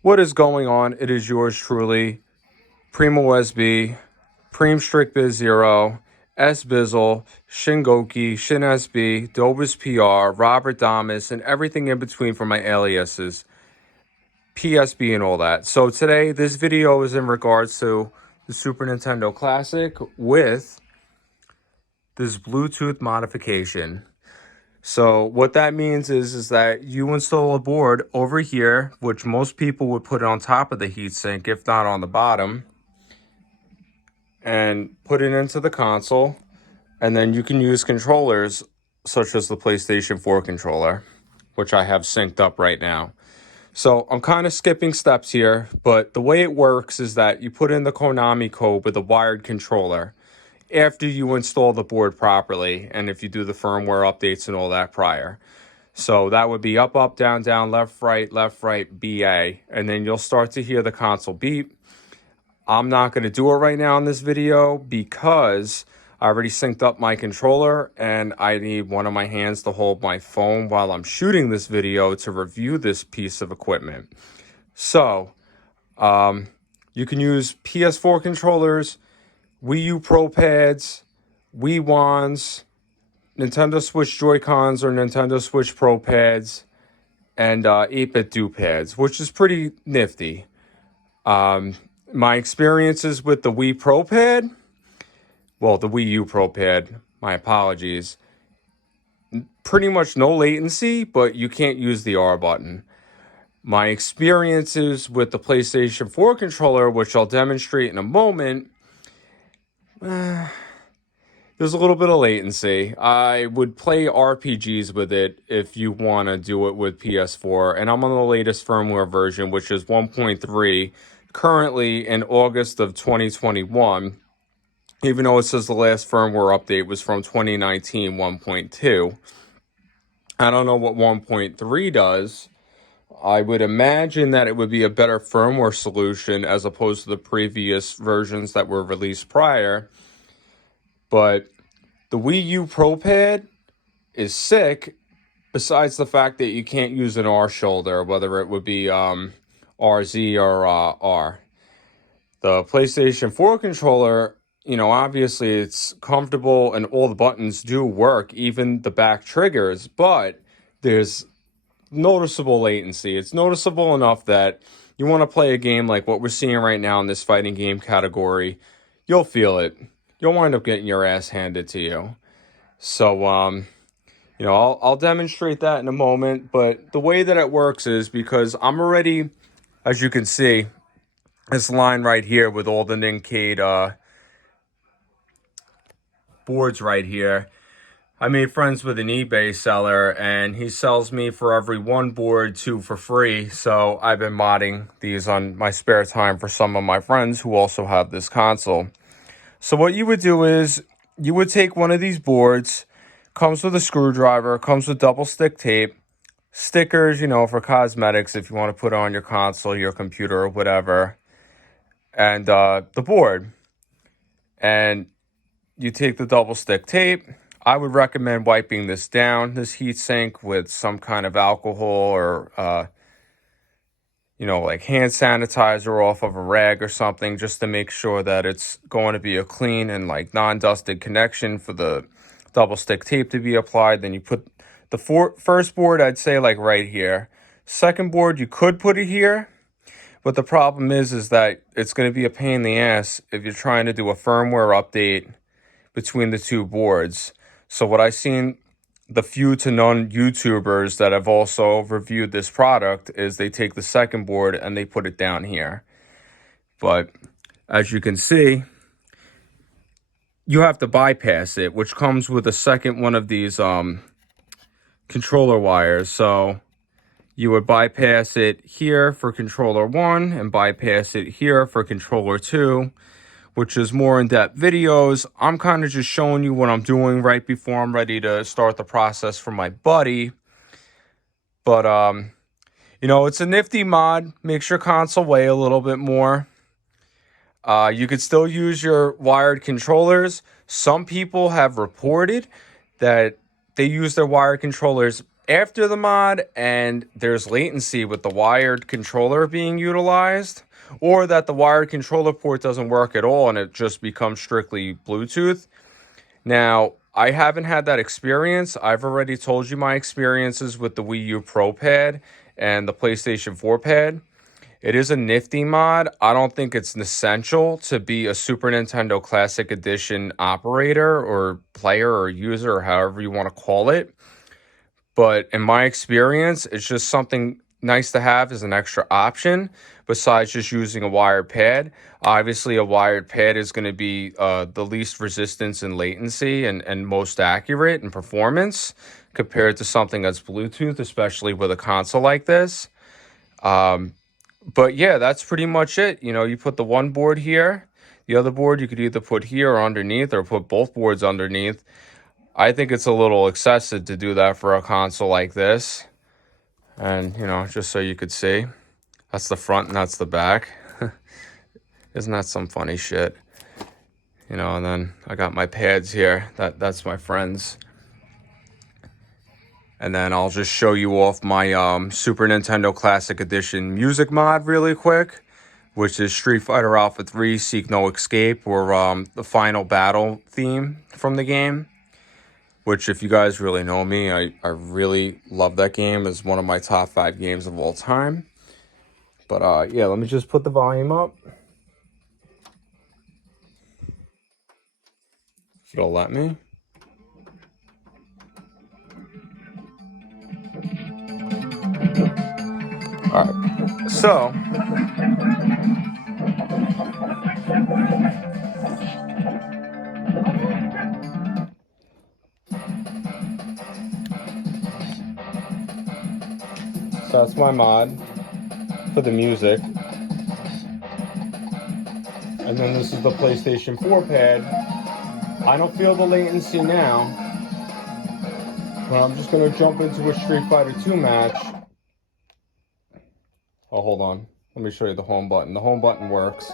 What is going on? It is yours truly, Primo SB, Preem Strict Biz Zero, S Bizzle, Shingoki, Shin SB, Dobis PR, Robert Damas, and everything in between for my aliases, PSB and all that. So today, this video is in regards to the Super Nintendo Classic with this Bluetooth modification. So what that means is that you install a board over here, which most people would put it on top of the heatsink, if not on the bottom, and put it into the console. And then you can use controllers such as the PlayStation 4 controller, which I have synced up right now. So I'm kind of skipping steps here, but the way it works is that you put in the Konami code with a wired controller after you install the board properly, and if you do the firmware updates and all that prior. So that would be up, up, down, down, left, right, BA, and then you'll start to hear the console beep. I'm not going to do it right now in this video because I already synced up my controller and I need one of my hands to hold my phone while I'm shooting this video to review this piece of equipment. So you can use PS4 controllers, Wii U Pro pads, Wii Wands, Nintendo Switch Joy-Cons or Nintendo Switch Pro pads, and 8-bit Do pads, which is pretty nifty. My experiences with the Wii Pro pad, well, the Wii U Pro pad, my apologies, pretty much no latency, but you can't use the R button. My experiences with the PlayStation 4 controller, which I'll demonstrate in a moment, there's a little bit of latency. I would play RPGs with it if you want to do it with PS4. And I'm on the latest firmware version, which is 1.3, currently in August of 2021. Even though it says the last firmware update was from 2019, 1.2. I don't know what 1.3 does. I would imagine that it would be a better firmware solution as opposed to the previous versions that were released prior. But the Wii U Pro Pad is sick, besides the fact that you can't use an R shoulder, whether it would be RZ or R. The PlayStation 4 controller, obviously it's comfortable and all the buttons do work, even the back triggers, but there's noticeable latency. It's noticeable enough that you want to play a game like what we're seeing right now in this fighting game category, you'll feel it. You'll wind up getting your ass handed to you. So, I'll demonstrate that in a moment. But the way that it works is because I'm already, as you can see, this line right here with all the Nincade boards right here. I made friends with an eBay seller, and he sells me for every one board, 2 for free. So I've been modding these on my spare time for some of my friends who also have this console. So what you would do is you would take one of these boards, comes with a screwdriver, comes with double stick tape, stickers, for cosmetics if you want to put on your console, your computer, or whatever, and the board. And you take the double stick tape. I would recommend wiping this down, this heatsink, with some kind of alcohol or like hand sanitizer off of a rag or something, just to make sure that it's going to be a clean and like non-dusted connection for the double stick tape to be applied. Then you put the first board, I'd say like right here. Second board, you could put it here, but the problem is that it's going to be a pain in the ass if you're trying to do a firmware update between the two boards. So what I've seen the few to none YouTubers that have also reviewed this product is they take the second board and they put it down here. But as you can see, you have to bypass it, which comes with a second one of these controller wires. So you would bypass it here for controller 1 and bypass it here for controller 2, which is more in-depth videos. I'm kind of just showing you what I'm doing right before I'm ready to start the process for my buddy. But, it's a nifty mod. Makes your console weigh a little bit more. You could still use your wired controllers. Some people have reported that they use their wired controllers after the mod and there's latency with the wired controller being utilized, or that the wired controller port doesn't work at all and it just becomes strictly Bluetooth. Now, I haven't had that experience. I've already told you my experiences with the Wii U Pro Pad and the PlayStation 4 Pad. It is a nifty mod. I don't think it's essential to be a Super Nintendo Classic Edition operator or player or user or however you want to call it. But in my experience, it's just something nice to have as an extra option besides just using a wired pad. Obviously, a wired pad is going to be the least resistance and latency and most accurate in performance compared to something that's Bluetooth, especially with a console like this. But yeah, that's pretty much it. You know, you put the one board here. The other board you could either put here or underneath or put both boards underneath. I think it's a little excessive to do that for a console like this. And, you know, just so you could see. That's the front and that's the back. Isn't that some funny shit? You know, and then I got my pads here. That's my friend's. And then I'll just show you off my Super Nintendo Classic Edition music mod really quick, which is Street Fighter Alpha 3 Seek No Escape, or the final battle theme from the game. Which, if you guys really know me, I really love that game. It's one of my top 5 games of all time. But yeah, let me just put the volume up. If it'll let me. Alright, so that's my mod for the music. And then this is the PlayStation 4 pad. I don't feel the latency now, but I'm just going to jump into a Street Fighter 2 match. Oh, hold on. Let me show you the home button. The home button works.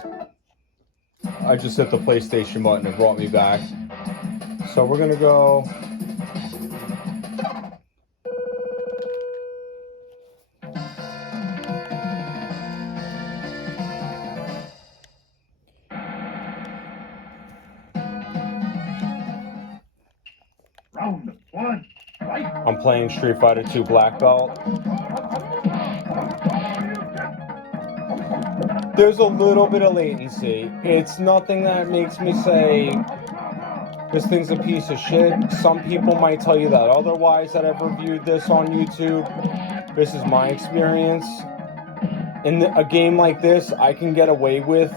I just hit the PlayStation button. It brought me back. So we're going to go... Round 1, fight! I'm playing Street Fighter 2 Black Belt. There's a little bit of latency. It's nothing that makes me say this thing's a piece of shit. Some people might tell you that otherwise that have reviewed this on YouTube. This is my experience. In a game like this, I can get away with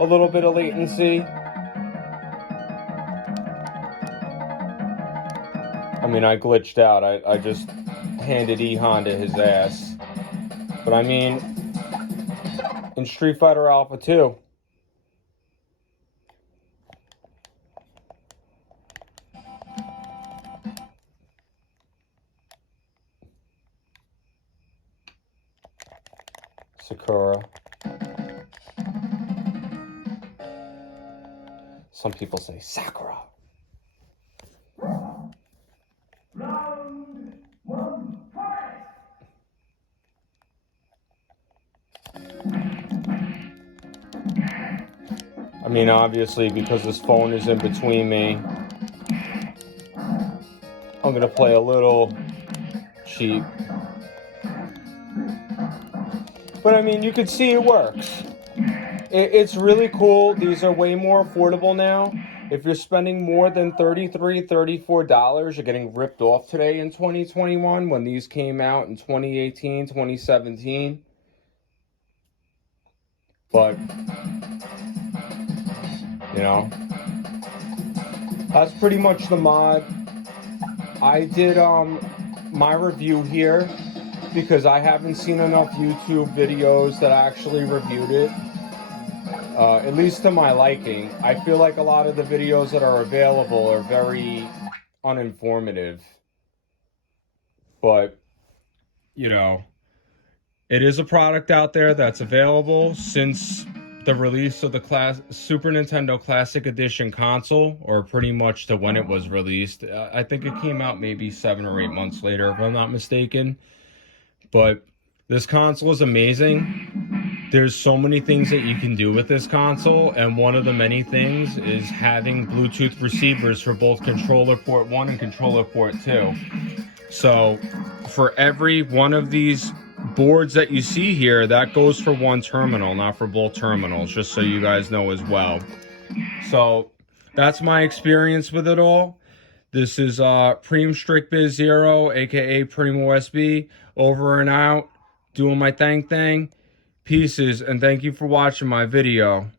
a little bit of latency. I mean, I glitched out. I just handed E-Honda his ass. But I mean, in Street Fighter Alpha 2, Sakura. Some people say Sakura. Round 1, fight! I mean, obviously, because this phone is in between me, I'm gonna play a little cheap. But I mean, you can see it works. It's really cool. These are way more affordable now. If you're spending more than $33, $34, you're getting ripped off today in 2021 when these came out in 2018, 2017. But, you know, that's pretty much the mod. I did my review here because I haven't seen enough YouTube videos that actually reviewed it. At least to my liking. I feel like a lot of the videos that are available are very uninformative. But, you know, it is a product out there that's available since the release of the Super Nintendo Classic Edition console, or pretty much to when it was released. I think it came out maybe 7 or 8 months later, if I'm not mistaken. But this console is amazing. There's so many things that you can do with this console, and one of the many things is having Bluetooth receivers for both controller port 1 and controller port 2. So for every one of these boards that you see here, that goes for one terminal, not for both terminals, just so you guys know as well. So that's my experience with it all. This is Preem Strict Biz Zero, aka Primo SB, over and out, doing my thing. Pieces, and thank you for watching my video.